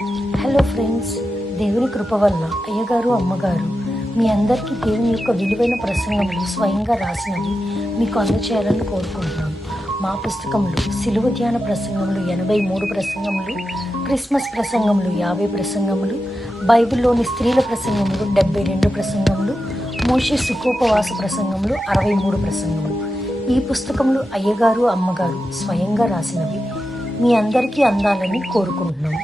Hello friends, దేవుని కృప వల్ల అయ్యగారు అమ్మగారు మీ అందరికీ దేవుని యొక్క విలువైన ప్రసంగములు స్వయంగా రాసినవి మీకు అందచేయాలని కోరుకుంటున్నాను. మా పుస్తకంలో సిలువ ధ్యాన ప్రసంగములు 83 ప్రసంగములు, క్రిస్మస్ ప్రసంగములు 50 ప్రసంగములు, బైబిల్లోని స్త్రీల ప్రసంగములు 72 ప్రసంగములు, మోషే సుఖోపవాస ప్రసంగములు 63 ప్రసంగములు. ఈ పుస్తకంలో అయ్యగారు అమ్మగారు స్వయంగా రాసినవి మీ అందరికీ అందాలని కోరుకుంటున్నాము.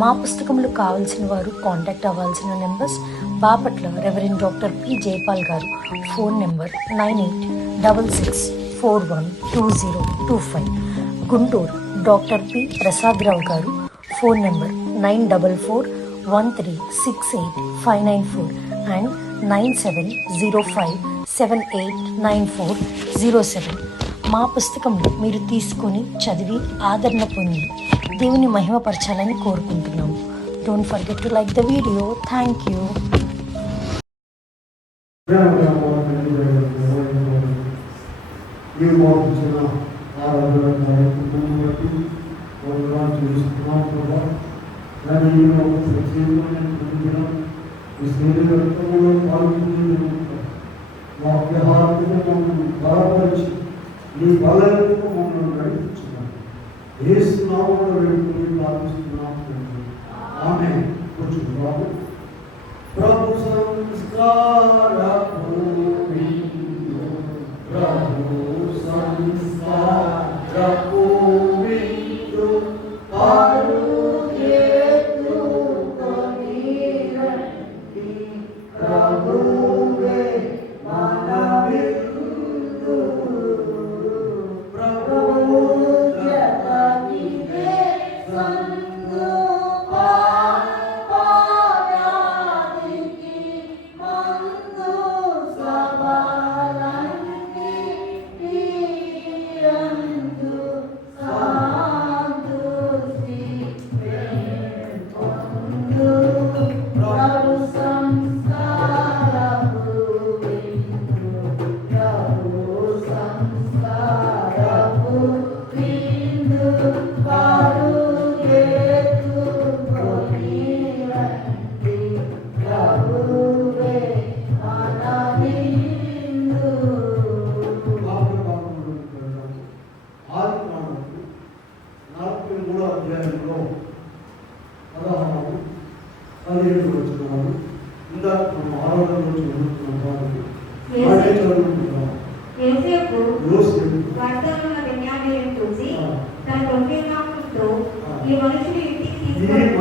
మా పుస్తకములు కావాల్సిన వారు కాంటాక్ట్ అవ్వాల్సిన numbers: Bapatla reverend doctor P Jayapal గారు, phone number 9866412025. Guntur doctor P Prasad Rao గారు, ఫోన్ నెంబర్ 9413685994 అండ్ 9705789407. మా పుస్తకంలో మీరు తీసుకొని చదివి ఆదరణ పొంది దేవుని మహిమపరచాలని కోరుకుంటున్నాము. Don't forget to like the video. Thank you. నీ బలైనకు మమ్మల్ని నడిపించున్నాను. యేసు నామములో వేడుకొని ప్రార్థిస్తున్నాము. ఆమేన్. కూర్చోండి బాబు. ప్రభు సంస్కారపు విందు, ప్రభు సంస్కారపు విందు, పరుగెత్తుకొని రండి, ప్రభువే మన విందు.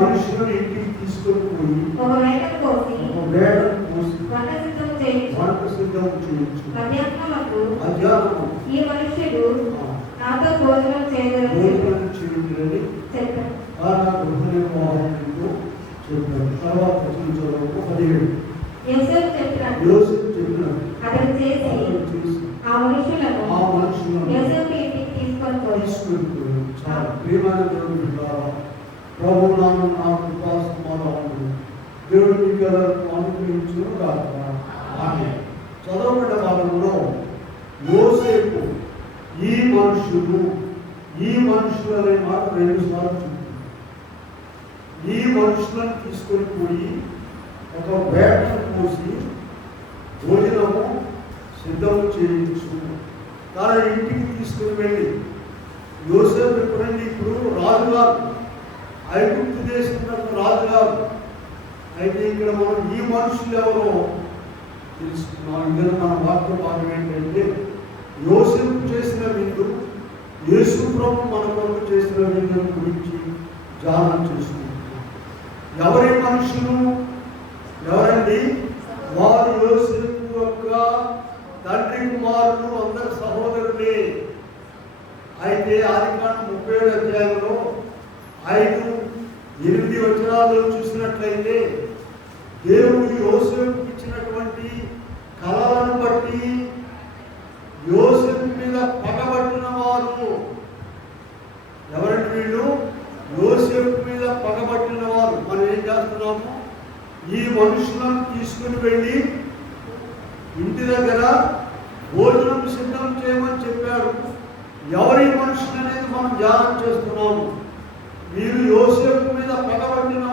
మనుషులను ఇంటికి తీసుకొని పోయి ఒక వేటను కోసి వంట సిద్ధం చేయొచ్చు. మధ్యాహ్నం ఈ మనుషుడు నాతో భోజనం చేయదని చెప్పారు. తర్వాత యోసేపు చెప్పినాడు అతను చేసి ఆ మనుషులను యోసేపు ఇంటికి తీసుకొని పోయి ప్రభు నామం నాకు ఉపాసమానములు దేవుడు మీకు అనుగ్రహించును కాక. ఆమేన్. చదవబడ్డ కాలంలో యోసేపు ఈ మనుషులు అనే మాట 2 సార్లు చెప్తుంది. ఈ మనుషులను తీసుకొని పోయి ఒక వేటను కోసి భోజనము సిద్ధం చేయించు. తన ఇంటికి తీసుకుని వెళ్ళి యోసేపు ఎప్పుడండి ఇప్పుడు రాజుగారు, ఐగుప్తు దేశంలో రాజుగారు. అయితే ఇక్కడ మనం ఈ మనుషులు ఎవరో తెలుసుకున్నాం. ఇద్దరు మన వాక్య భాగం ఏంటంటే యోసేపు చేసిన విందు, యేసు ప్రభు మన కొరకు చేసిన విందుల గురించి ధ్యానం చేసుకుంటున్నాం. ఎవరి మనుషులు ఎవరండి? వారు యోసేపు యొక్క తండ్రి కుమారులు, అందరు సహోదరులే. అయితే ఆదికాండం 37వ అధ్యాయంలో 5-8 వచనాల్లో చూసినట్లయితే దేవుడు యోసేపుకి ఇచ్చినటువంటి కలలను బట్టి యోసేపు మీద పగబట్టిన వారు ఎవరంటే వీళ్ళు యోసేపు మీద పగబట్టిన వారు. మనం ఏం చేస్తున్నాము? ఈ మనుషులను తీసుకుని వెళ్ళి ఇంటి దగ్గర భోజనం సిద్ధం చేయమని చెప్పారు. ఎవరి మనుషులు అనేది మనం ధ్యానం చేస్తున్నాము. వీరు యోసేపు మీద పగబట్టిన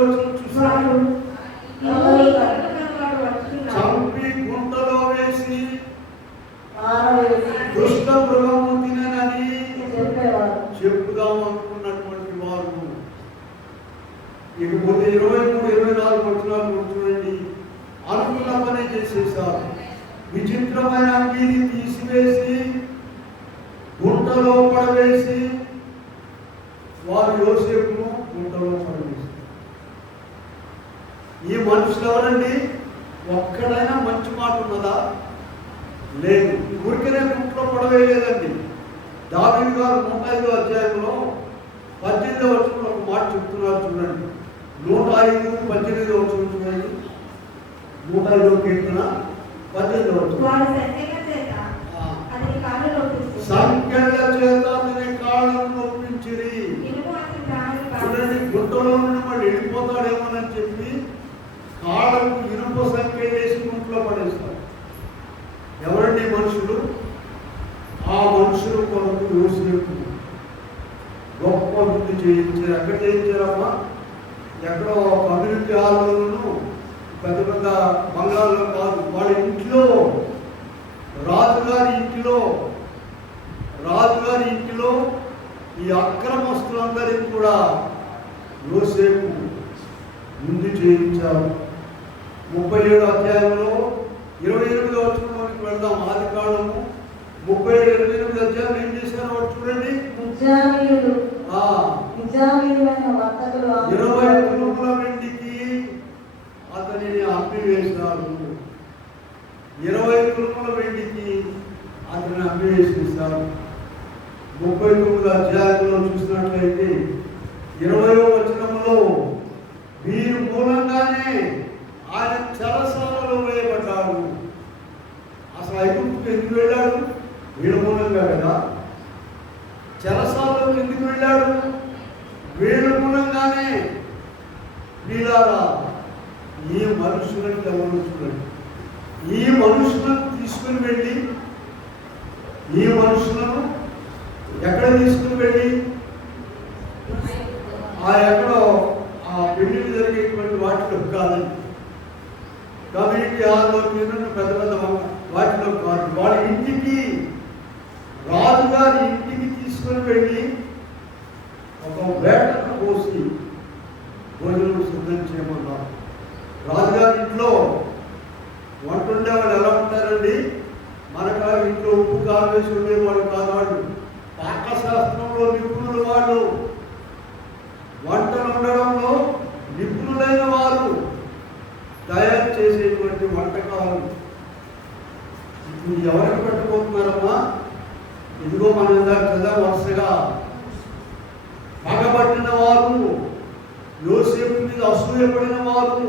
వచ్చిన చూసారు. చంపి గుంటలో వేసి దుష్ట మృగము తినని చెప్పుదాం అనుకున్నటువంటి వారు ఇకపోతే 23-24 వచనాలు చూడండి. అనుకున్న పని చేసేసారు. విచిత్రమైన అంగీని తీసివేసి గుంటలో పడవేసి వారు యోసేపును గుంటలో పడవేసి. ఈ మనుషులు ఎవరండి? ఒక్కడైనా మంచి మాట ఉన్నదా? లేదు. ఊరికనే గుంటలో పడవేయలేదండి. దావీదు గారు 105వ అధ్యాయంలో 18వ వచనంలో ఒక మాట చెప్తున్నారు చూడండి. 105:18 వచనం చూడండి. 105వ కీర్తన 18వ వచనం. సంఖ్యల చేత అతని కాళ్ళను నొప్పించిరి. చూడండి, గుంటలో నుండి వాడు వెళ్ళిపోతాడేమోనని చెప్పి కాళ్ళకు ఇనుప సంఖ్య వేసి గుంటలో పడేస్తారు. ఎవరండి మనుషులు? ఆ మనుషులు కొరకు యోసేపు గొప్ప విందు చేయించారు. ఎక్కడ చేయించారమ్మా? ఎక్కడో కమ్యూనిటీ హాల్లోనూ పెద్ద పెద్ద బంగాళాల్లో కాదు, వాళ్ళ ఇంట్లో, రాజుగారి ఇంటిలో ఈ అక్రమస్తులందరికీ కూడా యోసేపు ముందు చేయించారు. 37వ అధ్యాయంలో 28వ వచనంలోకి వెళ్దాం. ఆదికాండము 37-28 అధ్యాయం ఏం చేశారో వాడు చూడండి. 20 తులముల వెండికి అతనిని అమ్మివేశారు. 20 తులముల వెండికి అతన్ని అమ్మివేసేశారు. 39వ అధ్యాయంలో చూసినట్లయితే 20వ వచనంలో వీరి మూలంగానే ఆయన చెరసాలలో వేయబడ్డాడు. అసలు ఐగుప్తుకు ఎందుకు వెళ్ళాడు? వీళ్ళ మూలంగా కదా. చెరసాలకు ఎందుకు వెళ్ళాడు? వీళ్ళ మూలంగానే. వీళ్ళారా, ఈ మనుషులను గమనించుకోండి. ఈ మనుషులను తీసుకుని వెళ్ళి, ఈ మనుషులను ఎక్కడ తీసుకుని వెళ్ళి, ఎక్కడో ఆ పెళ్లిళ్ళు జరిగేటువంటి వాటిలో కాదండి, కమ్యూనిటీ హాల్లో పెద్ద పెద్ద వాటిలో కాదు, వాళ్ళ ఇంటికి, రాజుగారి ఇంటికి తీసుకుని వెళ్ళి ఒక వేటను పోసి భోజనం సిద్ధం చేయమన్నారు. రాజుగారి ఇంట్లో వంట ఉండే వాళ్ళు ఎలా ఉంటారండి? మనకు ఇంట్లో ఉప్పు కారం వేసి ఉండేవాళ్ళు కాదు. వాళ్ళు పాకశాస్త్రంలో నిపుణులు, వాళ్ళు వంటలు ఉండడంలో నిపుణులైన వారు, తయారు చేసేటువంటి వంటకాలు. ఇప్పుడు ఎవరికి పెట్టబోతున్నారమ్మా? ఇదిగో మన కదా వరుసగా పగబట్టిన వారు, యోసేపు మీద అసూయపడిన వారు,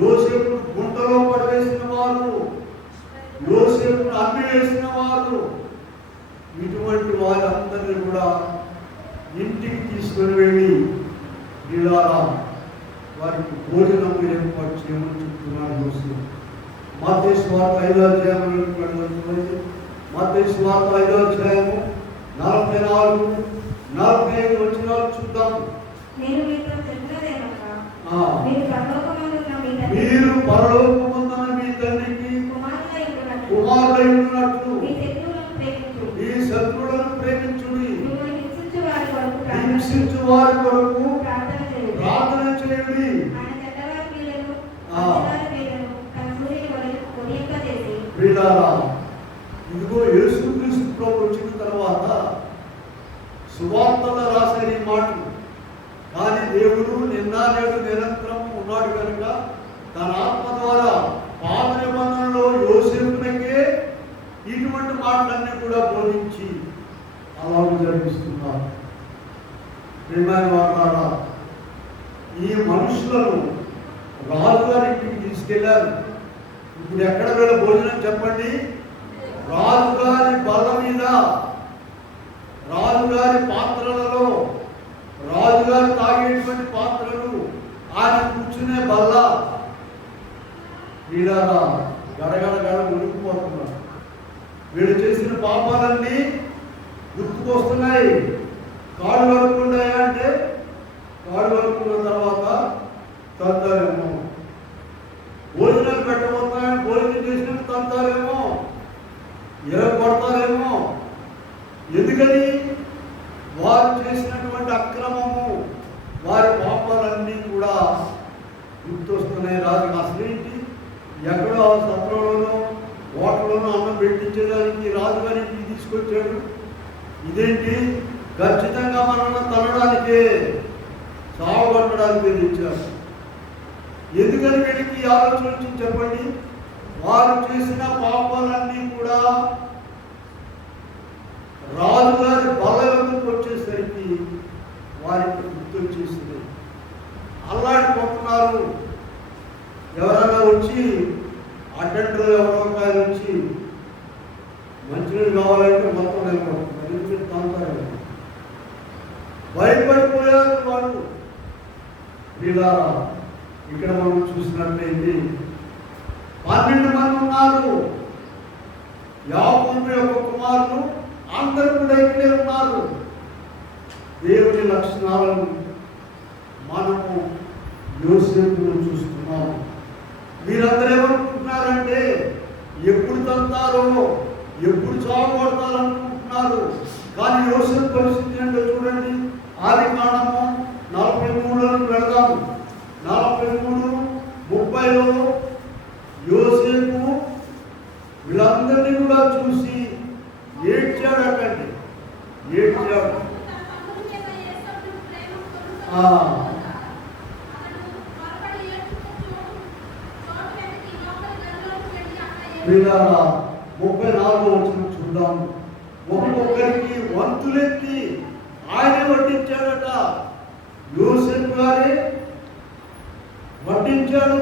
యోసేపును గుంటలో పడవేసిన వారు, యోసేపును అమ్మివేసిన వారు, ఇటువంటి వారందరినీ కూడా ఇంటికి తీసుకుని వెళ్ళి వీళ్ళారా వారికి భోజనం ఏర్పాటు చేయమని చెప్తున్నాడు యోసేపు. మత్తయి సువార్త 5వ అధ్యాయంలోకి వెళ్దాం. మత్తయి సువార్త 5వ అధ్యాయము 44-45 వచనాలు చూద్దాం. మీరు పరలోకమందున్న మీ తండ్రికి కుమారులై ఉన్నట్లు ఈ శత్రువులను ప్రేమించుడి, హింసించు వారి కొరకు ప్రార్థన చేయుడి. ఇదిగో యేసుక్రీస్తు ప్రభు వచ్చిన తర్వాత సువార్తలో రాసిన ఈ మాటలు. కానీ దేవుడు నిన్న నేడు నిరంతరం ఉన్నాడు కనుక తన ఆత్మ ద్వారా పాత నిబంధనలో యోసేపునకే ఇటువంటి మాటలన్నీ కూడా బోధించి అలాగే జరిగిస్తున్నారు. ప్రియమైన వారులారా, ఈ మనుషులను రాజుగారింటికి తీసుకెళ్లారు. ఇప్పుడు ఎక్కడ వీళ్ళ భోజనం చెప్పండి? రాజుగారి బల్ల మీద, రాజుగారి పాత్రలలో, రాజుగారు తాగేటువంటి పాత్రలు, ఆయన కూర్చునే బల్ల. వీళ్ళగా గడగడ మునిగిపోతున్నారు. వీళ్ళు చేసిన పాపాలన్నీ గుర్తుకొస్తున్నాయి. కాళ్ళు కడుక్కున్నాయా అంటే కాళ్ళు కడుక్కున్న తర్వాత తంతారేమో, భోజనాలు పెట్టబోతున్నాయని భోజనం చేసినట్టు తంతారేమో, కొడతారేమో. ఎందుకని? వారు చేసినటువంటి అక్రమము, వారి పాపాలన్నీ కూడా గుర్తొస్తున్నాయి. రాజు అసలేంటి, ఎక్కడో సత్రంలోనో హోటల్లోనో అన్నం పెట్టించేదానికి రాజుగారికి తీసుకొచ్చాడు. ఇదేంటి? ఖచ్చితంగా మనల్ని తనడానికే, సావగొట్టడానికి తెచ్చారు. ఎందుకని వీళ్ళకి ఈ ఆలోచన వచ్చింది చెప్పండి? వారు చేసిన పాపాలన్నీ కూడా రాజుగారి బలవంతుకు వచ్చేసరికి వారికి గుర్తొచ్చేసింది. అల్లాడిపోతున్నారు. ఎవరైనా వచ్చి అటెండర్ ఎవరో వచ్చి మంచినీళ్ళు కావాలంటే మొత్తం నిలబడుతున్నారు. ఎందుకంటే తాగుతారు. భయపడిపోయారు వాళ్ళు. ఇలా ఇక్కడ మనం చూసినట్లయితే 12 మంది ఉన్నారు. యాకోబు యొక్క కుమారులు అందరూ కూడా ఇక్కడే ఉన్నారు. దేవుని లక్షణాలను మనము యోసేపులో చూస్తున్నాం. మీరందరూ ఏమనుకుంటున్నారంటే ఎప్పుడు తంతారో, ఎప్పుడు చావగొడతారనుకుంటున్నారు. కానీ యోసేపు పరిస్థితి ఏంటో చూడండి. ఆదికాండము 43లోకి వెళదాము. 43:30లో యోసేపు వీళ్ళందరినీ కూడా చూసి ఏడ్చాడటండి. ఏడ్చాడు. వీళ్ళ 34 వచ్చిన చూద్దాము. ఒక్కొక్కరికి వంతులెత్తి ఆయనే వడ్డించాడట. యోసేపు గారే వడ్డించాడు.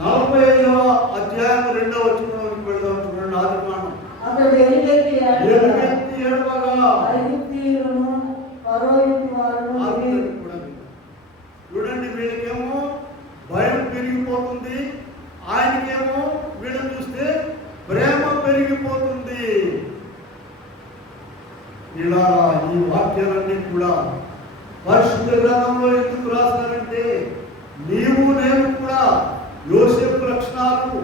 45వ అధ్యాయం 2వ వచనంలోకి వెళ్దాం. చూడండి. ఆదికాండం. అతడు ఎలుగెత్తి ఏడవగా ఐగుప్తీయులను ఫరో ఇంటి వారును చూడండి. వీళ్ళకేమో భయం పెరిగిపోతుంది, ఆయనకేమో వీళ్ళని చూస్తే ప్రేమ పెరిగిపోతుంది. ఇలా ఈ వాక్యాలన్నీ కూడా పరిశుద్ధ గ్రంథంలో ఎందుకు రాశారంటే నీవు నేను కూడా యోసేపు లక్షణాలు,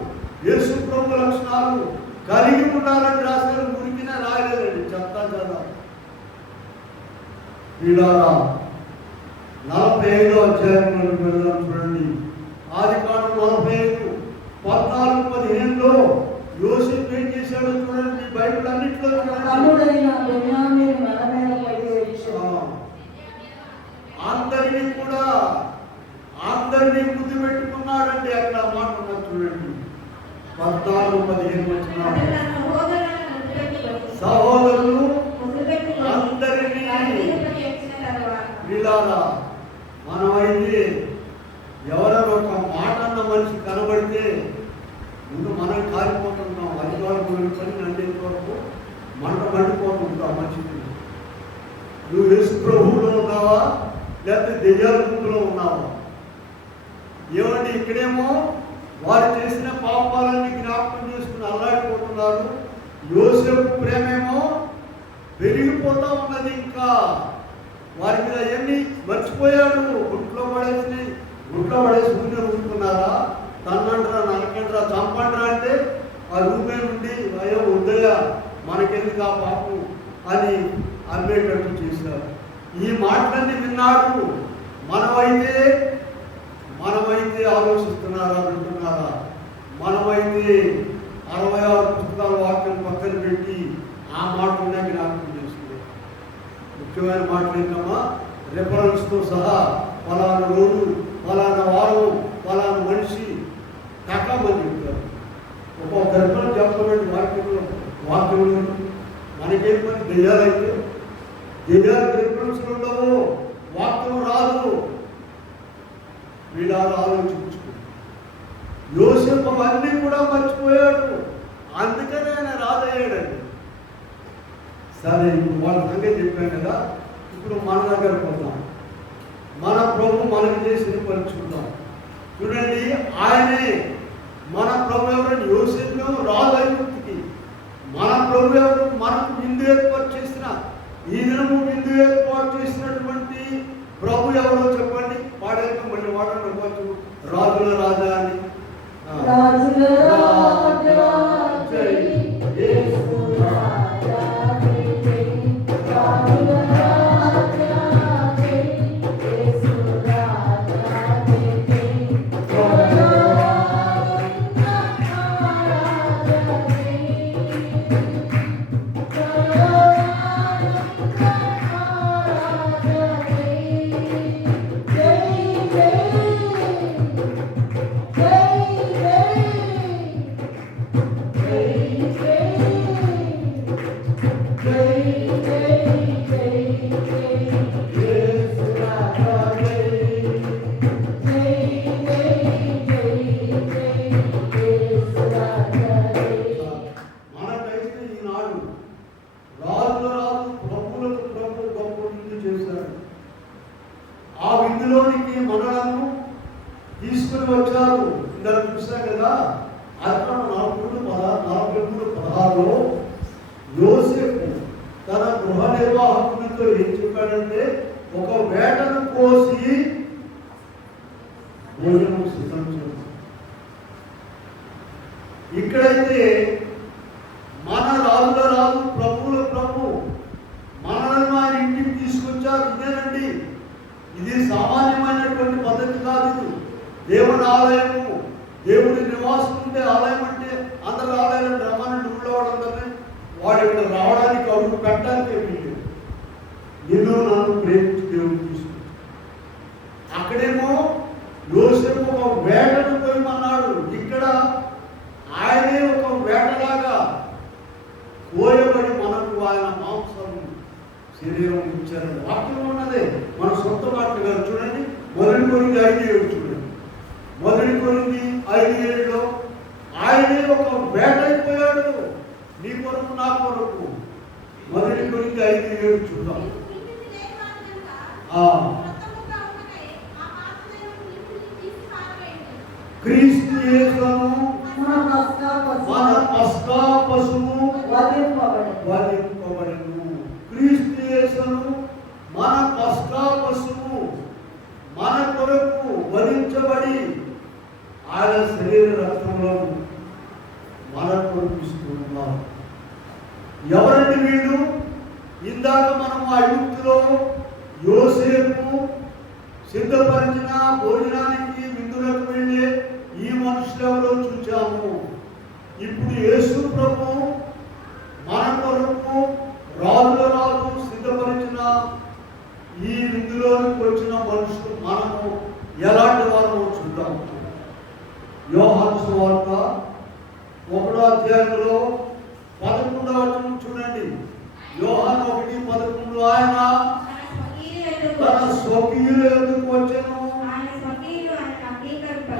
యేసు ప్రభు లక్షణాలు కలిగి ఉండాలని రాశారు. మురికిన రాయలేదండి, చెప్తా కదా. ఇలా 45వ అధ్యాయంలో వెళ్దాం. చూడండి. ఆదికాండం 45:14-15లో యోసేపు ఏం చేశాడో చూడండి. బైబిల్ అన్నింటిలో అందరినీ కూడా అందరినీ ముద్దు పెట్టుకున్నాడండి. అక్కడ మాట ఉన్నది చూడండి. 14-15 వచ్చిన సహోదరులు అందరినీ వీళ్ళారా. మనమైతే ఎవరైనా ఒక మాట అన్న మనిషి కనబడితే ముందు మనం కాలిపోతుంటాం. అధికారులు పని నండేంత వరకు మంట మండిపోతుంటాం. మంచిది. నువ్వు యేసు ప్రభువులో ఉన్నావా లేకపోతే దెయ్యాల ముందులో ఉన్నావా? ఏమండి, ఇక్కడేమో వారు చేసిన పాపాలన్నీ జ్ఞాపకం చేసుకుని అల్లాడిపోతున్నారు. యోసేపు ప్రేమేమో పెరిగిపోతా ఉన్నది. ఇంకా వారి మీద ఎన్ని మర్చిపోయాడు. గుంట్లో పడేసి ముందే ఉంటున్నారా? తన్నండ్రా, నరకండ్రా, చంపండ్రా అంటే ఆ రూమే నుండి అయ్యో వద్దయ్యా మనకెందుకు ఆ పాపం అని అమ్మేటట్టు చేశారు. ఈ మాటలన్నీ విన్నాడు. మనమైతే ఆలోచిస్తున్నారా, వింటున్నారా? మనమైతే 66 పుస్తకాల వాక్యం పక్కన పెట్టి ఆ మాటలనే జ్ఞాపకం చేస్తున్నాం. ముఖ్యమైన మాటలు ఏంటమ్మా? రెఫరెన్స్తో సహా ఫలానా రోజు, ఫలానా వారం, ఫలానా మనిషి తక్కమని చెప్తారు. ఒక్కొక్క రెఫరెన్స్ చెప్పబడి వాక్యంలో మనకేం పని? దెయ్యాలైతే దెయ్యాలకు రెఫరెన్స్లు ఉండవు, వాక్యం రాదు. వీళ్ళ ఆలోచించుకో. యోసేపు అవన్నీ కూడా మర్చిపోయాడు. అందుకనే ఆయన రాదయ్యాడండి. సరే, ఇప్పుడు వాళ్ళ సంగతి చెప్పాను కదా. ఇప్పుడు మన దగ్గర పోతాం. మన ప్రభు మనకు చేసిన పని చూద్దాం. చూడండి, ఆయనే మన ప్రభు ఎవరని యోసేపు రాదు ఐగుప్తుకి. మన ప్రభు ఎవరు? మనకు విందు ఏర్పాటు చేసిన, ఈ దినము విందు ఏర్పాటు చేసినటువంటి ప్రభు ఎవరో చెప్పండి. వాడేక మళ్ళీ వాడని రాజుల రాజా అని. రాజుల రాజా జై యేసు రాజా జై జై రాజుల రాజా జై యేసు రాజా జై జై రాజా మనకైతే ఈనాడు రాజుల రాజు ప్రభువులకు ప్రభు గొప్ప విందు చేశాడు. ఆ విందులోనికి మనలను తీసుకుని వచ్చారు. ఇందాక చూసాం కదా, అక్కడ 4:16 యోసేపు తన గృహ నిర్వాహకునితో ఏం చెప్పాడంటే, ఒక వేటను కోసి భోజనం సిద్ధం చేశాడు. ఇక్కడైతే మన రాజుల రాజు ప్రభువుల ప్రభు మనల్ని ఆయన ఇంటికి తీసుకొచ్చారు. ఇదేనండి, ఇది సామాన్యమైనటువంటి పద్ధతి కాదు. దేవుని ఆలయము, దేవుడి నివాసం ఉంటే ఆలయం అంటే అందరు ఆలయాలను రమ్మని ఊళ్ళో వాళ్ళందరినీ వాడు ఇక్కడ రావడానికి అడుగు పెట్టడానికి వీళ్ళు నిన్ను నన్ను ప్రేమించి దేవుడు తీసుకుంటాడు. అక్కడేమో యోసేపు ఒక వేటను కోయమన్నాడు. ఇక్కడ ఆయనే ఒక వేటలాగా కోయబడి మనకు ఆయన మాంసం శరీరం ఇచ్చారు. వాక్యం ఉన్నదే, మన సొంత వాక్యం గారు చూడండి. 1 కొరింథీ 5:7 చూడండి. 1 కొరింథీ 5:7 ఆయనే ఒక వేట అయిపోయాడు నీ కొరకు నా కొరకు. 1 కొరింథీ 5:7 చూద్దాం. క్రీస్తు యేసును మన పస్కా పశువు వధింపబడెను. క్రీస్తు యేసును మన పస్కా పశువు మన కొరకు వధించబడి ఆయన శరీర రక్తములను మన కొరకు ఇస్తున్నారు. ఎవరండి వీళ్ళు? ఇందాక మనం ఆ యుక్తిలో యోసేపు సిద్ధపరిచిన భోజనానికి విందులకు వెళ్ళే ఈ మనుషులు ఎవరో చూచాము. ఇప్పుడు యేసు ప్రభు మన కొరకు రాజుల రాజు సిద్ధపరిచిన ఈ విందులోనికి వచ్చిన మనుషులు మనము ఎలాంటి వారమో చూద్దాం. యోహాను సువార్త 1వ అధ్యాయంలో 11వ వచనం చూడండి. యోహాను 1:11 ఆయన తన స్వకీయుల ఎందుకు వచ్చెను,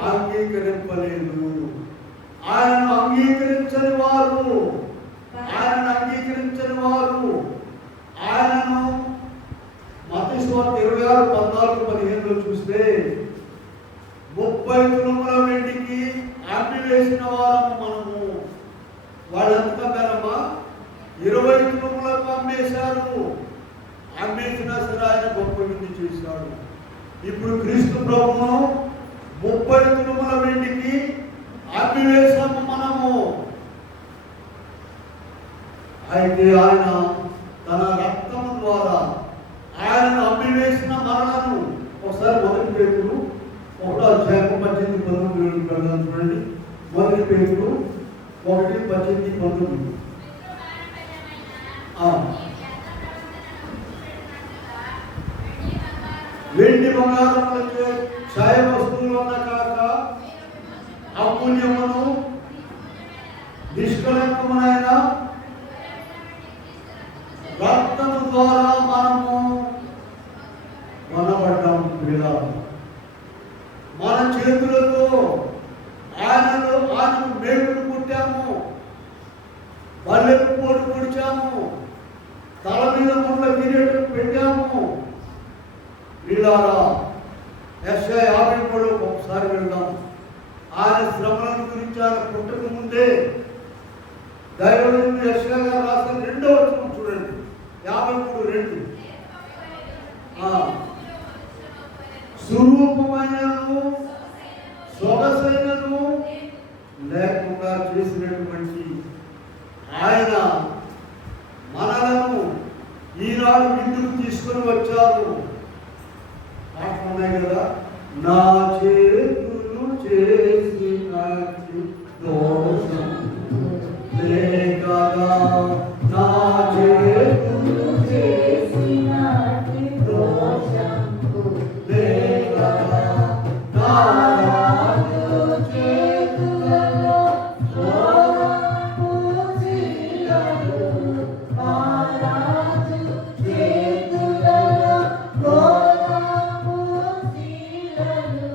అంగీకరింపలేదు. ఆయనను అంగీకరించని వారు ఆయనను మత్తయి సువార్త 26:14-15 చూస్తే 30 తులముల వెండికి అమ్మి వేసిన వారము మనము. వాళ్ళు ఎంత అమ్మారమ్మా? 20 తులములకు అమ్మేశారు. అమ్మేసినా సరే ఆయన గొప్ప విందు చేశాడు. ఇప్పుడు క్రీస్తు ప్రభువును 30 తులముల వెండికి అమ్మి వేశాము మనము. అయితే ఆయన తన రక్తము ద్వారా ఆయనను అమ్మి వేసిన మనలను ఒకసారి 1 పేతురు 1వ అధ్యాయం 18-19 పెడదాం చూడండి. 1 పేతురు 1:18-19. వెండి బంగారములచే క్షయ వస్తువులన్న కాక అమూల్యమును నిష్కలంకమునైన రక్తము ద్వారా మనము కొనబడ్డాం. మన చేతులతో ఆయనకు మేకులు కుట్టాము, బల్లెకు పోటు పొడిచాము, తల మీద ముళ్ళ కిరీటం పెట్టాము. వీళ్ళారా యెషయా 53 ఒకసారి వెళ్దాం. ఆయన శ్రమలను గురించి ఆయన పుట్టక ముందే దైవజనుడు యెషయా గారు రాసిన 2వ వచనం చూడండి. 53:2 స్వరూపమైనను వచ్చారు. పాటలు ఉన్నాయి కదా, నా చేతులు చేసిన దోషం లేకగా, నా చేతులు చేసిన దోషం లేకగా, నా రాజు చేతులలో దోషము చీలలు, నా రాజు చేతులలో దోషము చీలలు,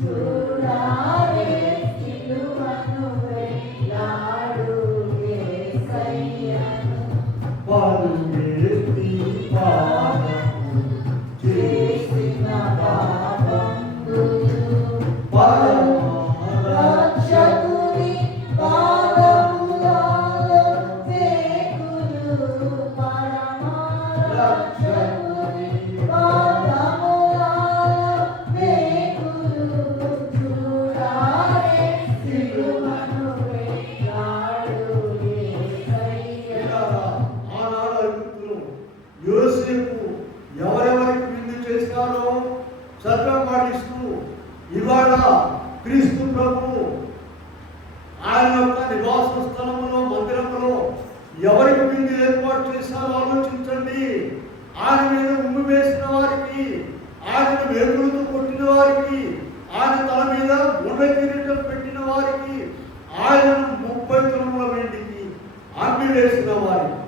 చూడాలి సిలువను వేలాడు యేసయ్యను, పరుగెత్తి పాదము చేసిన పాపములు, రక్షకుని పాదములలో వేకులు, పరమ రక్షకుని పాదములలో వేకులు, చూడాలి సిలువను వేలాడు యేసయ్యను. ఆనాడు ఐగుప్తులు యోసేపు ఎవరెవరికి విందు చేస్తారో చట్టం పాటిస్తూ ఇవాళ క్రీస్తు ప్రభు ఆయన యొక్క నివాస స్థలములో మందిరములో ఎవరికి విందు ఏర్పాటు చేశారో ఆలోచించండి. ఆయన మీద ఉమ్మి వేసిన వారికి, ఆయనను వేగులతో కొట్టిన వారికి, ఆయన తల మీద గుండ్ర కిరీటం పెట్టిన వారికి, ఆయనను 30 తులముల వెండికి అమ్మి వేసిన వారికి,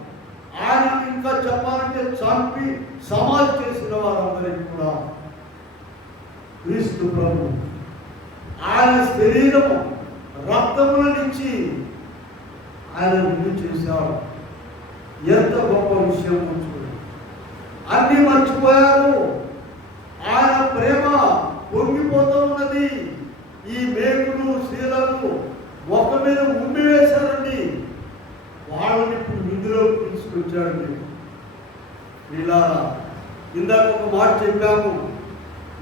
ఆయన ఇంకా చెప్పాలంటే చంపి సమాధి చేసిన వారందరికీ కూడా క్రీస్తు ప్రభు ఆయన శరీరము రక్తముల నుంచి ఆయన విందు చేశాడు. ఎంత గొప్ప విషయం చూడండి. అన్ని మర్చిపోయారు. ఆయన ప్రేమ పొంగిపోతూ ఉన్నది. ఈ మేకులు శీలలు ఒక మీద ఉమ్మి వేశారండి. వాళ్ళని ఇప్పుడు విందులోకి తీసుకొచ్చాడు. ఇలా ఇందాక ఒక మాట చెప్పాము,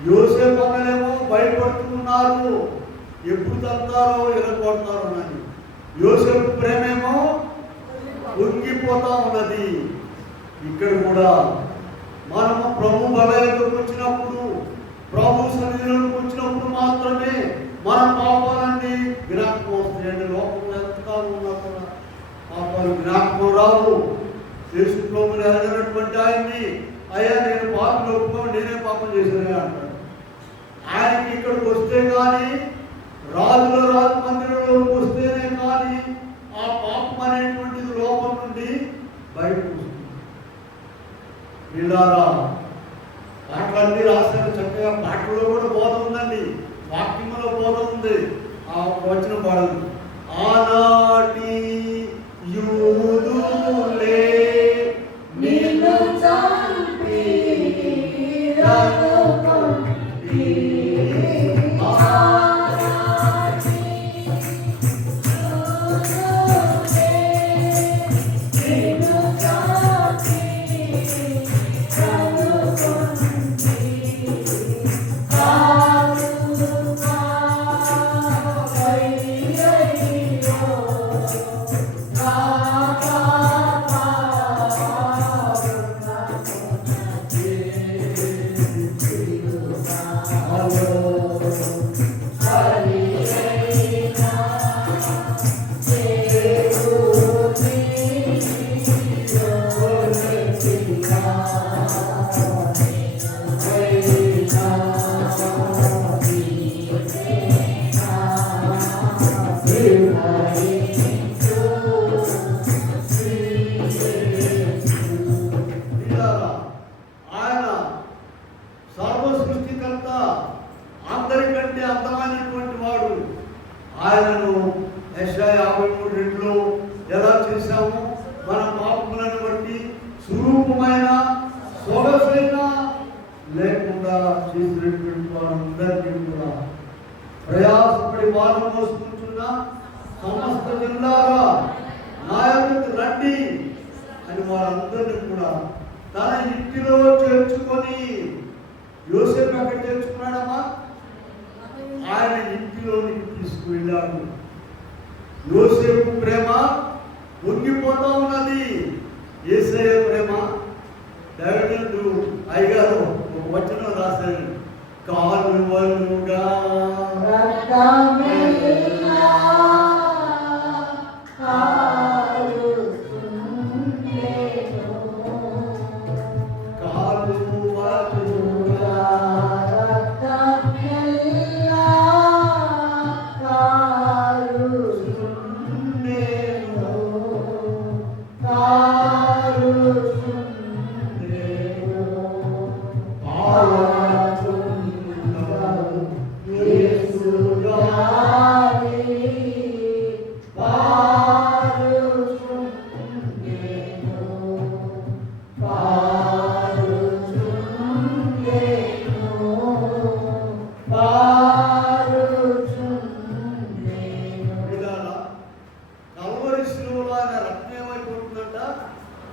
యోసేపు అన్నలేమో భయపడుతున్నారు, ఎప్పుడు తంతారో ఎరగొడతారో అని. యోసేపు ప్రేమేమో పొంగిపోతా ఉన్నది. ఇక్కడ కూడా మనము ప్రభు బలయంలోకి వచ్చినప్పుడు, ప్రభు సన్నిధిలోకి వచ్చినప్పుడు మాత్రమే మన పాపాలన్నీ జ్ఞాపకం వస్తాయండి. లోకంలో ఎంతకాలం ఉన్నా కూడా పాపాలు జ్ఞాపకం రావు. యేసు ప్రభువుని ఎరగనటువంటి ఆయన్ని, అయ్యా నేను పాపం ఒప్పుకోని నేనే పాపం చేశానే అంటాడు. ఆయనకి ఇక్కడికి వస్తే కానీ, రాజుల రాజు మందిరంలోకి వస్తేనే కానీ ఆ పాపం అనేటువంటిది లోపం నుండి బయటకు వస్తుంది. వీళ్ళారా పాటలన్నీ రాశారు చక్కగా. పాటల్లో కూడా బోధ ఉందండి, వాక్యంలో బోధ ఉంది. ఆ వచ్చిన పాడదు, ఆనాటి యూదులే నిన్ను చంపి రనుకొంటి, ఆనాటి యూదులే నిన్ను చంపి రనుకొంటి, కాదుగా వయ్యయ్యో ఆయన సర్వ సృష్టికర్త, అందరికంటే అందమైనటువంటి వాడు. ఆయనను యెషయా 53:2లో ఎలా చేశాము, మన పాపములను బట్టి స్వరూపమైన సొగసైన లేకుండా చేసినటువంటి వారందరినీ కూడా ప్రయాసపడి భారం మోసుకుంటున్న సమస్త జిల్లారా నా యొద్దకు రండి అని వారందరినీ కూడా తన ఇంటిలో చేర్చుకొని. యోసేపు ఎక్కడ చేర్చుకున్నాడమ్మా? ఆయన ఇంటిలోనికి తీసుకువెళ్ళాడు. యోసేపు ప్రేమ పొంగిపోతా ఉన్నది. యేసయ్య ప్రేమ దైవజనుడు అయ్యగారు ఒక వచనం రాశారు, కాలువలుగా రక్తమెల్లా కారుతుండెను. కాలువలుగా రక్తమెల్లా కారుతుండెను. కారుతుండెను. పాడుతుండెను. యేసు గాలి పాడుతుండెను. పాడుతుండెను. పాడుతుండెను. వినాలా? కల్వరి శిలువలో ఆయన రక్తం ఏమైపోతుందంట?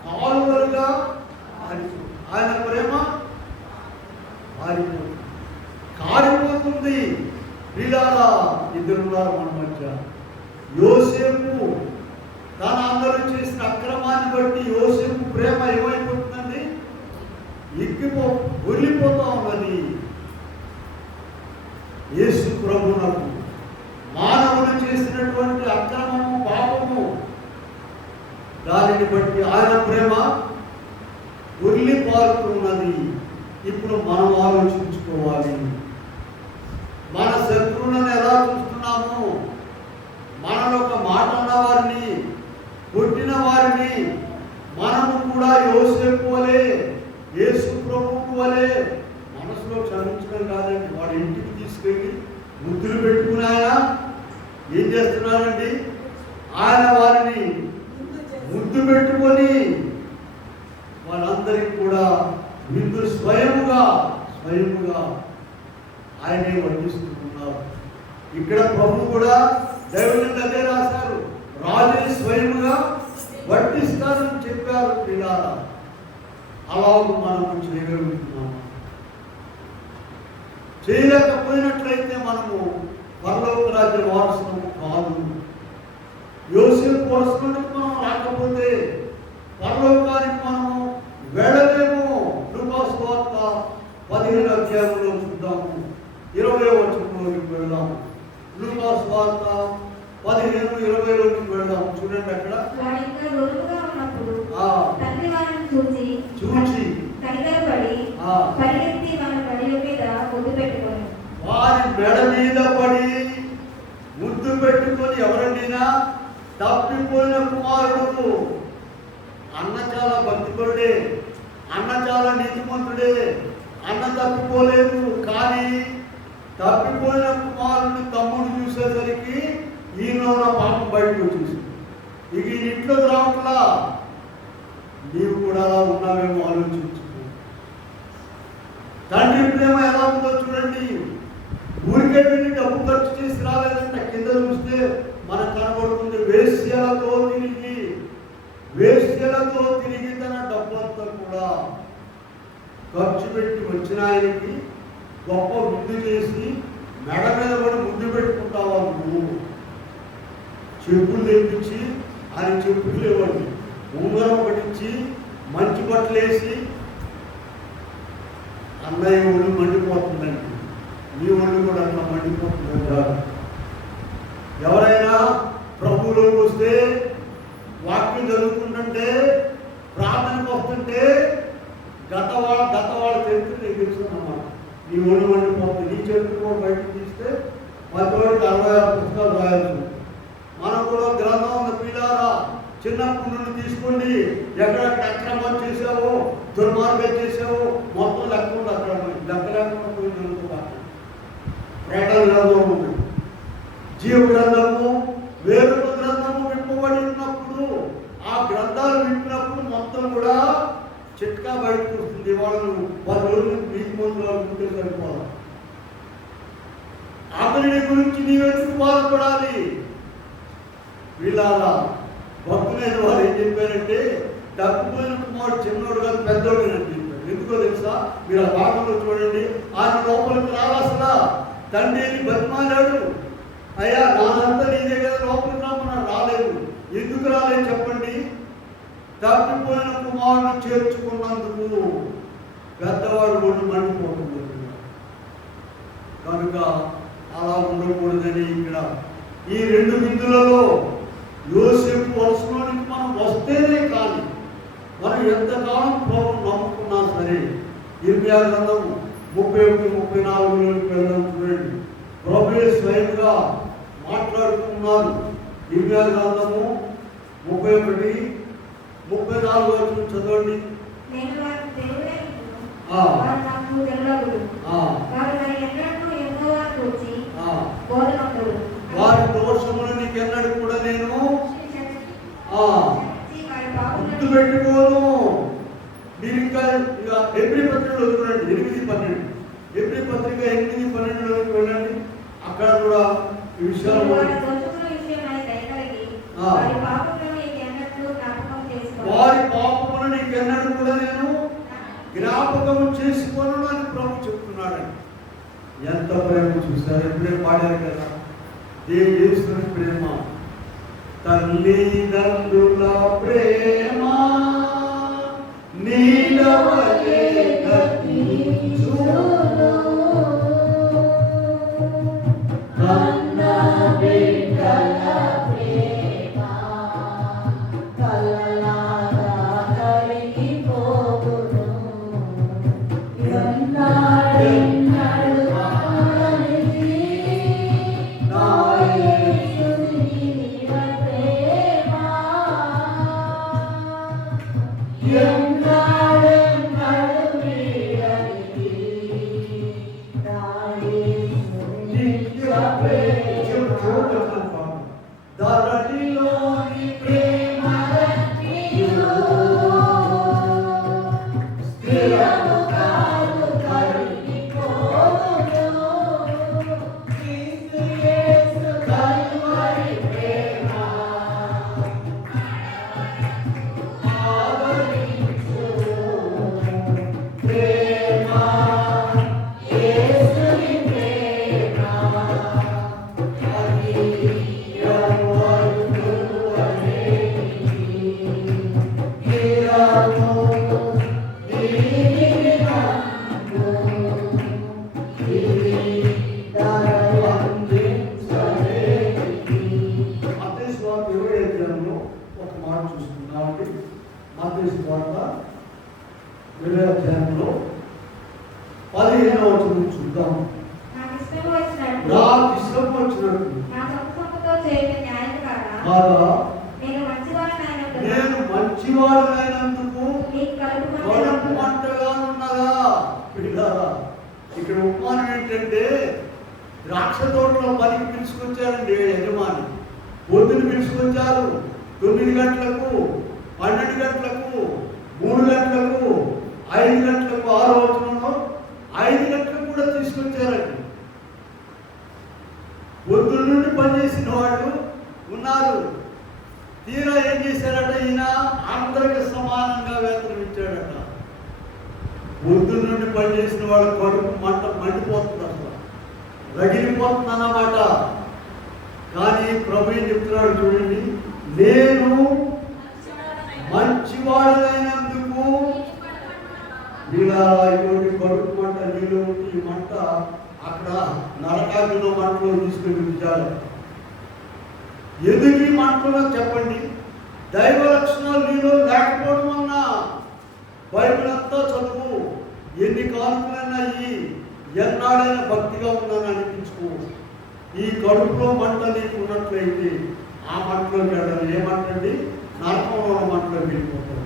కాలువలుగా ఆరిపోతుంది. ఆయన ప్రేమ ఆరిపోతుంది, కారిపోతుంది. వీళ్ళారా ఇద్దరున్నారు మన మధ్య. యోసేపు తన అందరూ చేసిన అక్రమాన్ని బట్టి యోసేపు ప్రేమ ఏమైపోతుందండి? వెళ్ళిపోతా ఉన్నది. యేసు ప్రభువునకు మానవులు చేసినటువంటి అక్రమము, పాపము, దానిని బట్టి ఆయన ప్రేమ ఉర్లిపారుతున్నది. ఇప్పుడు మనం ఆలోచించుకోవాలి, మన శత్రువులను ఎలా చూస్తున్నాము? మనలో ఒక మాట అన్న వారిని, కొట్టిన వారిని మనము కూడా యోసేపు వలె, యేసు ప్రభువు వలె మనసులో క్షమించడం కాదండి, వాడి ఇంటికి తీసుకెళ్ళి ముద్దులు పెట్టుకుని ఆయన ఏం చేస్తున్నారండి? ఆయన వారిని ముద్దు పెట్టుకొని వాళ్ళందరికీ కూడా విందు స్వయముగా ఆయనే వడ్డిస్తున్నారు. ఇక్కడ ప్రభు కూడా దేవుని అదే రాశారు, రాజే స్వయముగా వడ్డిస్తారని చెప్పారు. పిల్లారా, అలాగూ మనం చేయగలుగుతున్నాము. చేయలేకపోయినట్లయితే మనము పరలోక రాజ్య వారసులము కాదు. యోసేపు వారసులకు మనం రాకపోతే పరలోకానికి మనము వెళ్ళలేము. లూకాసు వార్త 15వ అధ్యాయంలో చూద్దాము, 20వ వచనంలోకి వెళ్దాము. లూకాసు వార్త 15:20లోకి వెళ్దాము. చూడండి అక్కడ. వాడు ఇంకా దూరముగా ఉన్నప్పుడు ఆ, తండ్రి వారిని చూచి కనికరపడి ఆ, పరిగెత్తి వారి గడియ మీద ముద్దు పెట్టుకొని వారి మెడ మీద పడి ముద్దు పెట్టుకొని, ఎవరండినా తప్పిపోయిన కుమారుడు. అన్న చాలా భక్తిపరుడే, అన్న చాలా నీతిమంతుడే, అన్న తప్పిపోలేదు. కానీ తప్పిపోయిన కుమారుడు తమ్ముడు చూసేసరికి ఈయన ఉన్న పాపం బయటకు వచ్చేసింది. ఇక ఈ ఇంట్లో రావట్లా. నీవు కూడా అలా ఉన్నావేమో ఆలోచించు. తండ్రి ప్రేమ ఎలా ఉందో చూడండి. ఊరికే వెళ్ళి డబ్బు ఖర్చు చేసి రాలేదంటే కింద చూస్తే మనకు కనబడుతుంది, వేశ్యలతో తిరిగి తన డబ్బంతా కూడా ఖర్చు పెట్టి వచ్చిన ఆయనకి గొప్ప విందు చేసి మెడ మీద కూడా ముద్దు పెట్టుకుంటావా నువ్వు? చెప్పులు తెప్పించి, ఆయన చెప్పులు ఇవ్వండి, ఉంగరం ఒకటిచ్చి, మంచి బట్టలు వేసి, అన్నయ్య ఒళ్ళు మండిపోతుందండి, నీ ఒళ్ళు కూడా అట్లా మండిపోతుంది కాదు. ఎవరైనా ప్రభువులోకి వస్తే, వాక్యం చదువుకుంటుంటే, ప్రార్థనకు వస్తుంటే గత వాళ్ళ చరిత్ర నీకు తెలుసు అన్నమాట. నీ ఒళ్ళు మండిపోతుంది. నీ చరిత్ర కూడా బయటకు తీస్తే 10 66 పుస్తకాలు రాయాల్సి. మనం కూడా గ్రంథం ఉన్న పిల్లారా, చిన్నప్పటి నుండి తీసుకోండి, ఎక్కడెక్కడ అక్రమం చేసావో, దుర్మార్గం చేసావో మొత్తం లెక్క ఉంది. అక్కడ లెక్క లేకుండా పోయింది. ప్రకటన గ్రంథం ఉంది, జీవ గ్రంథము, వేరొక గ్రంథము విప్పబడి ఉన్నప్పుడు, ఆ గ్రంథాలు విప్పినప్పుడు మొత్తం కూడా చిట్కా బయటకు వస్తుంది. వాళ్ళు 10 రోజులు నీకు ముందు ఉంటే సరిపోవాలి. అతని గురించి నీవెందుకు బాధపడాలి? వీళ్ళారా భక్తులైన వారు ఏం చెప్పారంటే, తప్పిపోయిన కుమారుడు చిన్నోడు కాదు పెద్దోడు అని చెప్పారు. ఎందుకో తెలుసా? మీరు ఆ భాగంలో చూడండి. ఆయన లోపలికి రావాల్సిన తండ్రిని బతిమాలాడు, అయ్యా నాదంతా నీదే కదా, లోపలికి రమ్మన్నా రాలేదు. ఎందుకు రాలేదు చెప్పండి? తప్పిపోయిన కుమారుడు చేర్చుకున్నందుకు. పెద్దవాడు ఒళ్ళు మండిపోతుంది. కనుక అలా ఉండకూడదని ఇక్కడ ఈ 2 విందులలో యోసేపు వలసలోనికి మనం వస్తేనే కానీ మనం ఎంతకాలం ప్రభువును నమ్ముకున్నా సరే, ఇర్మియా గ్రంథం 31-34లోకి వెళ్దాం చూడండి. ప్రభువే స్వయంగా మాట్లాడుతున్నారు. ఇర్మియా గ్రంథము 31-34 చదవండి. నేను వారికి దేవుడైనను, ఆ. వారు నాకు తెలియదు. ఆ, వారు నా ఎన్నడూ యెహోవాను గూర్చి ఆ, బోధనొద్దరు. వారి దోషములు నీకెన్నడూ కూడా నేను వారి పాపములను గుర్తుపెట్టుకోను. మీరు ఇంకా ఎబ్రీ పత్రికలో చూడండి 8-12. ఎబ్రీ పత్రిక 8-12లోకి వెళ్ళండి. అక్కడ కూడా ఈ విషయాలు వారి దోషముల విషయమై దయ కలిగి, ఆ. వారి పాపములను నీకెన్నడూ జ్ఞాపకం చేసుకోను. వారి పాపములు నీకెన్నడూ కూడా నేను జ్ఞాపకం చేసుకోను అని ప్రభు చెప్తున్నాడండి. ఎంత ప్రేమ చూశారు, ఎప్పుడే పాడారు కదా, దేవుని ప్రేమ, తల్లిదండ్రుల ప్రేమ నీలవలే గతించును. కన్న బిడ్డల ప్రేమ కలలాగా కరిగిపోవును. ఎన్నాడెన్నడు మాననిది నా యేసుని ప్రేమ. ఎన్నాడెన్నడు వీడనిది నా యేసుని ధరణిలోని ప్రేమ స్థిరము కాదు కరిగిపోవును. క్రీస్తు యేసు కలువరి ప్రేమ ఆవరించును. ప్రేమ యేసుని ప్రేమ అది ఎవరు అనేది నిరము నీవి నమ్ము. ఇది ధరలందించలేనిది. మత్తయి సువార్త 20వ అధ్యాయంలో ఒక మాట చూస్తున్నామండి. మత్తయి సువార్త 20వ అధ్యాయంలో 15వ వచనం చూద్దాం. నాకు ఇష్టం వచ్చినట్టు నాకు ఇష్టం వచ్చినట్టు నా సొంతంతో చేయడం న్యాయం కాదా? కాదా, నేను మంచివాడినైనప్పుడు నేను మంచివాడనైనందుకు నీకు కడుపు కడుపు మంట మంటగా ఉన్నదా? పిల్లారా, ఇక్కడ ఉపమానం ఏంటంటే ద్రాక్ష తోటలో పనికి పిలుచుకొచ్చారండి యజమాని. పొద్దున పిలుచుకొచ్చారు 9 గంటలకు, 12 గంటలకు, 3 గంటలకు, 5 గంటలకు, 6వ వచనంలో 5 గంటలకు కూడా తీసుకొచ్చారండి. పొద్దున్న నుండి పనిచేసిన వాళ్ళు ఉన్నారు. తీరా ఏం చేశారట, ఈయన అందరికి సమానంగా వేతనం ఇచ్చాడట. పొద్దున్న నుండి పనిచేసిన వాళ్ళు కడుపు మండిపోతుంది, అసలు రగిలిపోతుంది అన్నమాట. కానీ ప్రభు ఏం చెప్తున్నాడు చూడండి, నేను మంచివాడైనందుకు ఇలా ఇటువంటి కడుపు మంట నీళ్ళు ఉంటే ఈ మంట అక్కడ నరకాగ్నిలో మంటలో తీసుకెళ్ళి ఉంచాలి. ఎందుకు ఈ మంటలో చెప్పండి? దైవ లక్షణాలు నీలో లేకపోవడం వలన. బైబిల్ అంతా చదువు, ఎన్ని కానుకలైనా ఎన్నాడైనా భక్తిగా ఉన్నాను అనిపించుకో. ఈ కడుపులో మంట నీకు ఉన్నట్లయితే ఆ మంటలోకి వెళ్ళాలి. ఏ మంట అండి? నరకంలో మంటలోకి వెళ్ళిపోతాడు.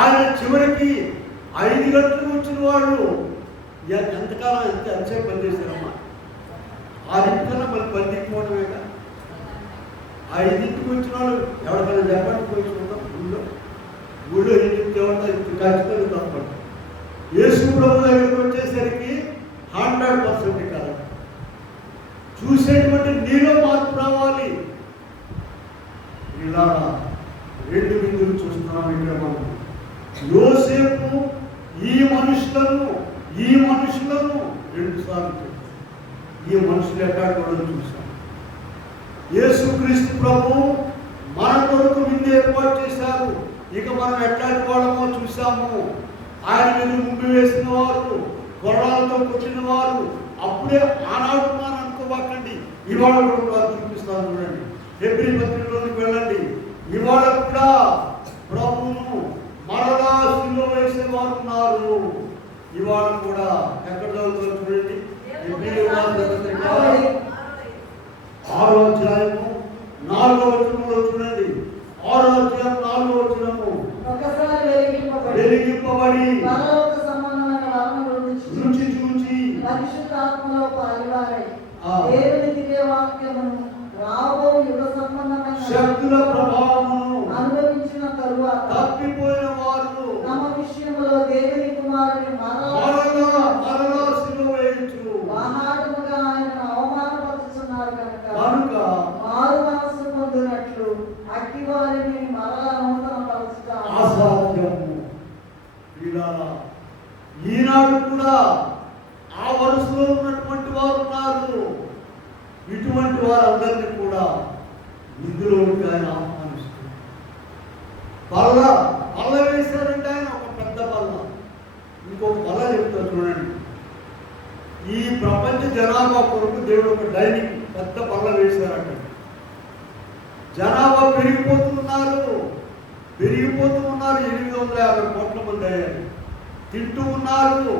ఆయన చివరికి 5 గంటలకు వచ్చిన వాళ్ళు ఎంతకాలం ఎంతసేపు పనిచేశారమ్మా? 6 మరి పనిపోవడమేగా. 5కి వచ్చిన వాళ్ళు ఎవరికైనా చెప్పండి, పోయి చూద్దాం. ఊళ్ళో ఏం చెప్తే ఖచ్చితంగా తప్పండి. యేసు ప్రభు దగ్గరికి వచ్చేసరికి 100% కాదు. చూసేటువంటి నీలో మార్పు రావాలి. ఇలా 2 బిందువులు చూస్తున్నాం ఇక్కడ మనం. యోసేపు ఈ మనుషులను 2 సార్లు చెప్పారు. ఈ మనుషులు ఎక్కడ కూడా చూసాం. యేసుక్రీస్తు ప్రభు మన కొరకు విందు ఏర్పాటు చేశారు. ఇక మనం ఎట్లాంటి వాళ్ళమో చూసాము. ఆయన మీద ముందు వేసిన వారు, కొరడాలతో కొట్టిన వారు అప్పుడే ఆనాడు ఉన్నాను అనుకోబాకండి. ఇవాళ కూడా చూపిస్తాను చూడండి. హెబ్రీ పత్రికలోనికి వెళ్ళండి. ఇవాళ కూడా ప్రభువును మరలా శిలువ వేసే వారు ఉన్నారు. ఇవాళ కూడా ఎక్కడ చదువుతారు చూడండి. హెబ్రీ పత్రిక 6వ అధ్యాయము 4వ వచనంలో చూడండి. 6వ అధ్యాయం 4వ వచనము. ఒకసారి వెలిగింపబడి పరలోక సంబంధమైన వరములు రుచి చూచి పరిశుద్ధాత్మలో పాలువారై ఆ. దేవుని దివ్య వాక్యమును రాబో యుగ సంబంధమైన శక్తుల ప్రభావమును అనుభవించిన తరువాత తప్పిపోయిన వారు తమ విషయంలో దేవుని కుమారుని మరలా శిలువ వేయించు. మహాత్ముగా ఆయనను అవమానపరుచుతున్నారు కనుక మారు మనస్సు పొందినట్లు అట్టి వారిని మరలా నూతన పరచుట అసాధ్యము. వీళ్ళారా, ఈనాడు కూడా ఆ వరుసలో ఉన్నటువంటి వారు ఉన్నారు. ఇటువంటి వారందరినీ కూడా నిధులోకి ఆయన ఆహ్వానిస్తున్నారు. పల్ల వేశారంటే ఆయన ఒక పెద్ద పల్ల. ఇంకొక పల్ల చెప్తారు చూడండి. ఈ ప్రపంచ జనాభా కొరకు దేవుడు ఒక డైనింగ్ పెద్ద పల్ల వేశారంట. జనాభా పెరిగిపోతూ ఉన్నారు. 850 కోట్ల మంది అయ్యారు. తింటూ ఉన్నారు.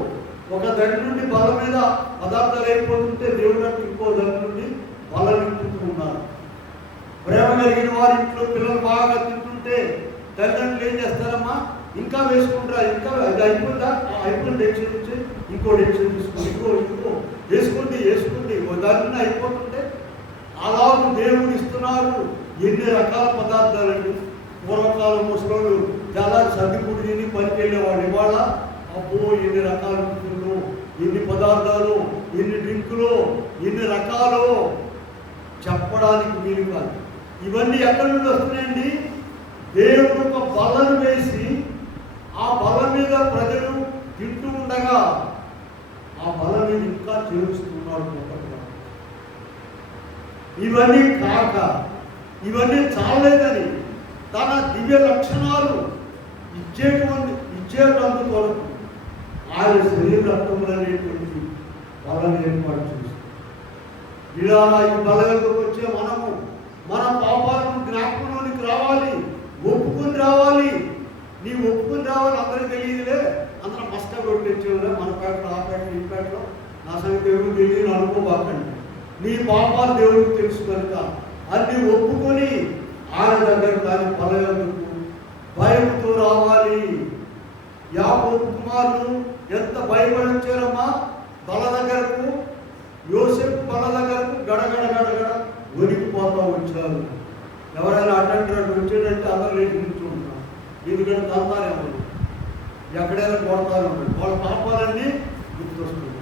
ఒక దగ్గర నుండి బల మీద పదార్థాలు అయిపోతుంటే దేవుడు అంటే ఇంకో దగ్గర నుండి బల నింపుతూ ఉన్నారు. ప్రేమ కలిగిన వారి ఇంట్లో పిల్లలు బాగా తింటుంటే తల్లిదండ్రులు ఏం చేస్తారమ్మా, ఇంకా వేసుకుంటారా, ఇంకా అది అయిపోయిందా, అయిపోయింది డెక్షన్ నుంచి ఇంకో డెక్షన్ తీసుకోండి, ఇంకో వేసుకోండి ఓ దాని అయిపోతుంటే అలాగే దేవుడు ఇస్తున్నారు. ఎన్ని రకాల పదార్థాలండి. పూర్వకాలం ముసలోళ్ళు చాలా సర్దిపుడి తిని పనికి వెళ్ళేవాడు. ఇవాళ అబ్బో ఎన్ని రకాల రుచులు, ఎన్ని పదార్థాలు, ఎన్ని డ్రింకులు, ఎన్ని రకాలు చెప్పడానికి వీలు కాదు. ఇవన్నీ ఎక్కడి నుండి వస్తున్నాయండి? దేవుడు ఒక బలను వేసి ఆ బల మీద ప్రజలు తింటూ ఉండగా ఆ బల మీద ఇంకా చేరుస్తున్నాడు. ఇవన్నీ కాక ఇవన్నీ చాలేదని తన దివ్య లక్షణాలు ఇచ్చేటందు కొరకు ఆయన శరీర రక్తములనేటువంటి బలను ఏర్పాటు చేస్తుంది. ఇలా ఈ బలలోకి వచ్చే మనము మన పాపాలను జ్ఞాపకంలోనికి రావాలి, ఒప్పుకొని రావాలి. నీ ఒప్పుకొని రావాలి. అందరికీ తెలియదులే, అందరం మస్కా కొట్టించేవాళ్ళే మన పేటలో ఆ పేటలో ఈ పేటలో నా సంగతి దేవుడు తెలియదు అనుకోబాకండి. నీ పాపాలు దేవుడికి తెలుసు కనుక అన్ని ఒప్పుకొని ఆయన దగ్గర దాని బలయోగకు భయంతో రావాలి. యాకోబు కుమారులు ఎంత భయపడి వచ్చారమ్మా బల దగ్గరకు. యోసేపు బల దగ్గరకు గడగడ వణికిపోతూ వచ్చారు. ఎవరైనా అటెండర్ వచ్చాడంటే అందరూ లేచి కూర్చుంటారు. ఎందుకంటే తంతారేమో ఎక్కడైనా కొడతారు. వాళ్ళ పాపాలన్నీ గుర్తొస్తున్నాయి.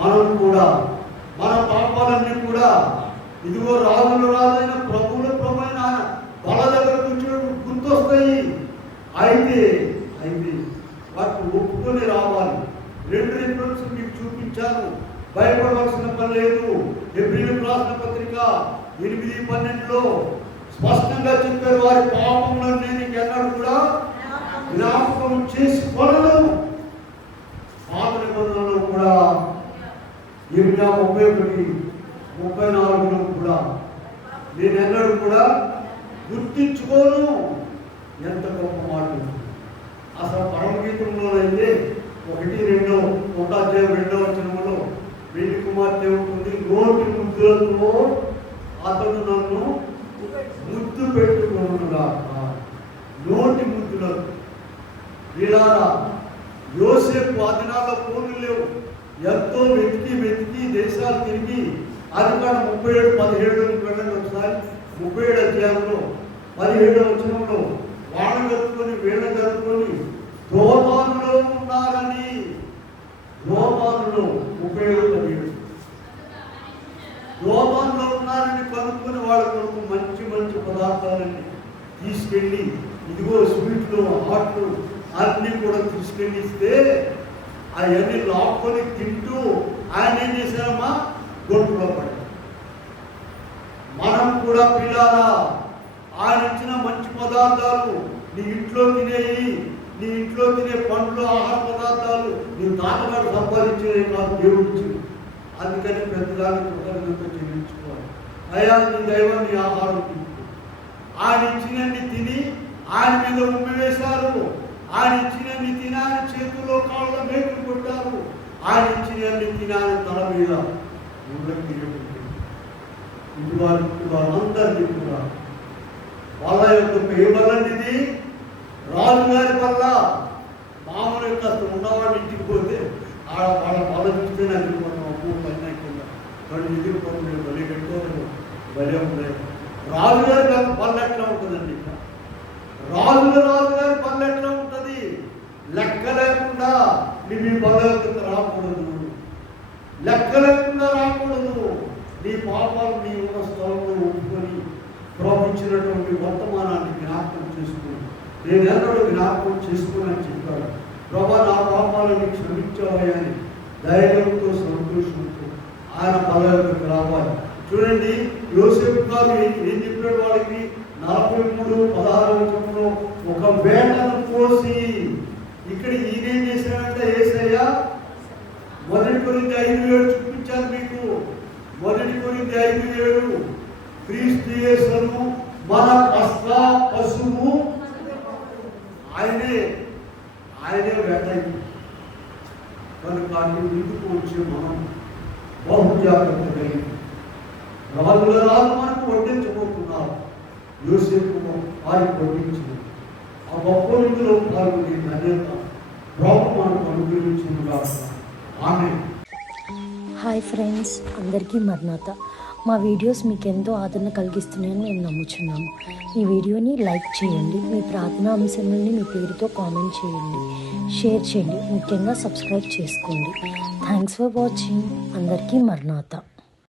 మనం కూడా మన పాపాలన్నీ కూడా ఇదిగో రాజైన ప్రభువు అయిన బల దగ్గరకు వచ్చినప్పుడు గుర్తొస్తాయి. అయితే వాటిని ఒప్పుకొని రావాలి. 2 రిఫరెన్స్ మీకు చూపించాను. భయపడవలసిన పని లేదు. హెబ్రీయులకు రాసిన పత్రిక 8:12లో స్పష్టంగా చెప్పారు, వారి పాపములను నేను ఎన్నడూ కూడా జ్ఞాపకం చేసుకోను. పాత నిబంధనలో కూడా 31:34లో కూడా నేను ఎన్నడూ కూడా గుర్తించుకోను. ఎంత గొప్ప మాట! అసలు పరమగీతంలోనైతే 1 అధ్యాయం 2వ వచనంలో పెళ్లి కుమార్తె ఉంటుంది. నోటి ముద్దులతో అతడు నన్ను ముద్దు పెట్టుకున్నాడు. నోటి ముద్దులతో. వీళ్ళారా, యోసేపు ఆ దినాల్లో ఫోన్లు లేవు. ఎంతో వెతికి దేశాలు తిరిగి అది కాదు 37:17 వెళ్ళండి ఒకసారి. 37 అధ్యాయంలో 17వ వచనంలో వాళ్ళ జరుపుకొని వీళ్ళ జరుపుకొని దోమానులో ఉన్నారని. దోమానులో 37:17 దోమానులో ఉన్నారని కనుక్కొని వాళ్ళ కొరకు మంచి పదార్థాలన్నీ తీసుకెళ్ళి ఇదిగో స్వీట్లు హాట్లు అన్నీ కూడా తీసుకెళ్ళి ఇస్తే అవన్నీ లాక్కొని తింటూ ఆయన ఏం చేశారమ్మా, గొంతులో పడ్డారు. మనం కూడా పిల్లారా ఆయన ఇచ్చిన మంచి పదార్థాలు నీ ఇంట్లో తినేయి, నీ ఇంట్లో తినే పండ్లు ఆహార పదార్థాలు నీ తాతగారు సంపాదించేవి కాదు, దేవుడు ఇచ్చింది. అందుకని పెద్దదాన్ని కృతజ్ఞత చెల్లించుకోవాలి. అయ్యా నీ దైవం నీ ఆహారం తింటు, ఆయన ఇచ్చినన్ని తిని ఆయన మీద ఉమ్మి వేశారు. ఆయన ఇచ్చినన్ని తినాని చేతుల్లో కాళ్ళ మేకులు కొట్టారు. ఆయన ఇచ్చినన్ని తినాని తల మీద ఇంటి వారందరినీ కూడా వాళ్ళ యొక్క పేవలనిది రాజుగారి వల్ల మామూలు కాస్త ఉన్నవాడు ఇంటికి పోతే వాళ్ళ వాళ్ళ చూస్తే నదిలిపోతాం. అప్పు పని కింద కానీ ఎదిరిపోతుంది, బలి పెట్టుకోలేదు, బలి ఉండలేదు. రాజుగారి పళ్ళు ఎట్లా ఉంటుందండి? ఇక్కడ రాజుగారి పళ్ళు ఎట్లా ఉంటుంది? లెక్క లేకుండా మీ బలహీనత రాకూడదు, లెక్క లేకుండా రాకూడదు. నీ పాపాలు నీ ఉన్న స్థలంలో ఒప్పుకొని ప్రవహించినటువంటి వర్తమానాన్ని జ్ఞాపకం చేసుకుని నేను ఎన్నడూ జ్ఞాపకం చేసుకోనని చెప్పాడు. ప్రభా నా పాపాలను క్షమించావని ధైర్యంతో సంతోషంతో ఆయన బలహీనతకు రావాలి. చూడండి యోసేపు గారు ఏం చెప్పాడు వాళ్ళకి? 43:16 ఒక వేటను కోసి, ఇక్కడ ఈయనేం చేశాడంటే యేసయ్య 1 కొరింథీ 5:7 చూపించాను మీకు. 1 కొరింథీ 5:7 క్రీస్తు యేసును మన పశువు ఆయనే వేటైంది కనుక ముందుకు వచ్చి మనం బహుజాగ్రత్త కలిగి రాజు మనకు వడ్డించబోతున్నారు. యోసేపు వారికి వడ్డించింది. ఆ గొప్ప నిధిలో పాల్గొనే ధన్యత ప్రభు మనకు అనుగ్రహించింది. ఆమె హాయ్ ఫ్రెండ్స్, అందరికీ మర్నాత. మా వీడియోస్ మీకు ఎంతో ఆదరణ కలిగిస్తున్నాయని నేను నమ్ముచున్నాను. ఈ వీడియోని లైక్ చేయండి, మీ ప్రార్థనా అంశాలని మీ పేరుతో కామెంట్ చేయండి, షేర్ చేయండి, ముఖ్యంగా సబ్స్క్రైబ్ చేసుకోండి. Thanks for watching. అందరికీ మర్నాత.